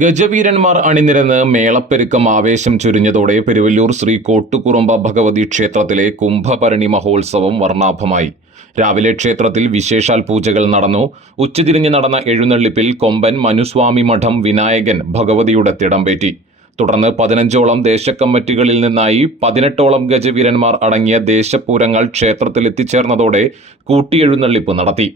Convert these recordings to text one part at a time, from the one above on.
ഗജവീരന്മാർ അണിനിരന്ന് മേളപ്പെരുക്കം ആവേശം ചൊരിഞ്ഞതോടെ പെരുവല്ലൂർ ശ്രീ കോട്ടുകുറുമ്പ ഭഗവതി ക്ഷേത്രത്തിലെ കുംഭഭരണി മഹോത്സവം വർണ്ണാഭമായി. രാവിലെ ക്ഷേത്രത്തിൽ വിശേഷാൽ പൂജകൾ നടന്നു. ഉച്ചതിരിഞ്ഞ് നടന്ന എഴുന്നള്ളിപ്പിൽ കൊമ്പൻ മനുസ്വാമി മഠം വിനായകൻ ഭഗവതിയുടെ തിടമ്പേറ്റി. തുടർന്ന് 15ഓളം ദേശക്കമ്മിറ്റികളിൽ നിന്നായി 18ഓളം ഗജവീരന്മാർ അടങ്ങിയ ദേശപൂരങ്ങൾ ക്ഷേത്രത്തിൽ എത്തിച്ചേർന്നതോടെ കൂട്ടിയെഴുന്നള്ളിപ്പ് നടത്തി.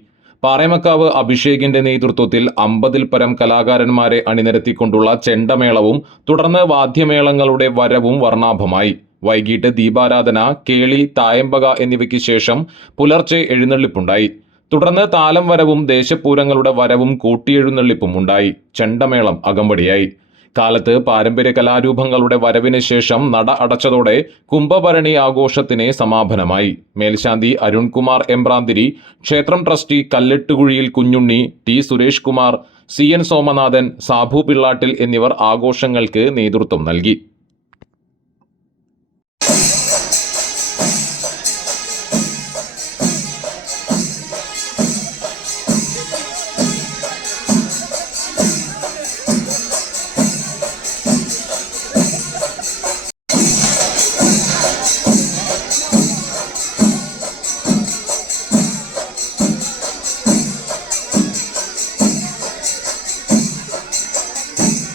പാറേമക്കാവ് അഭിഷേകിന്റെ നേതൃത്വത്തിൽ 50-ൽ പരം കലാകാരന്മാരെ അണിനിരത്തിക്കൊണ്ടുള്ള ചെണ്ടമേളവും തുടർന്ന് വാദ്യമേളങ്ങളുടെ വരവും വർണ്ണാഭമായി. വൈകിട്ട് ദീപാരാധന, കേളി, തായമ്പക എന്നിവയ്ക്ക് ശേഷം പുലർച്ചെ എഴുന്നള്ളിപ്പുണ്ടായി. തുടർന്ന് താലം വരവും ദേശപൂരങ്ങളുടെ വരവും കൂട്ടിയെഴുന്നള്ളിപ്പും ഉണ്ടായി. ചെണ്ടമേളം അകമ്പടിയായി. കാലത്ത് പാരമ്പര്യ കലാരൂപങ്ങളുടെ വരവിന് ശേഷം നട അടച്ചതോടെ കുംഭഭരണി ആഘോഷത്തിന് സമാപനമായി. മേൽശാന്തി അരുൺകുമാർ എമ്പ്രാന്തിരി, ക്ഷേത്രം trustee Kallettukuzhiyil Kunjunni, T Suresh Kumar, CN Somanathan, Sabu Pillattil എന്നിവർ ആഘോഷങ്ങൾക്ക് നേതൃത്വം നൽകി.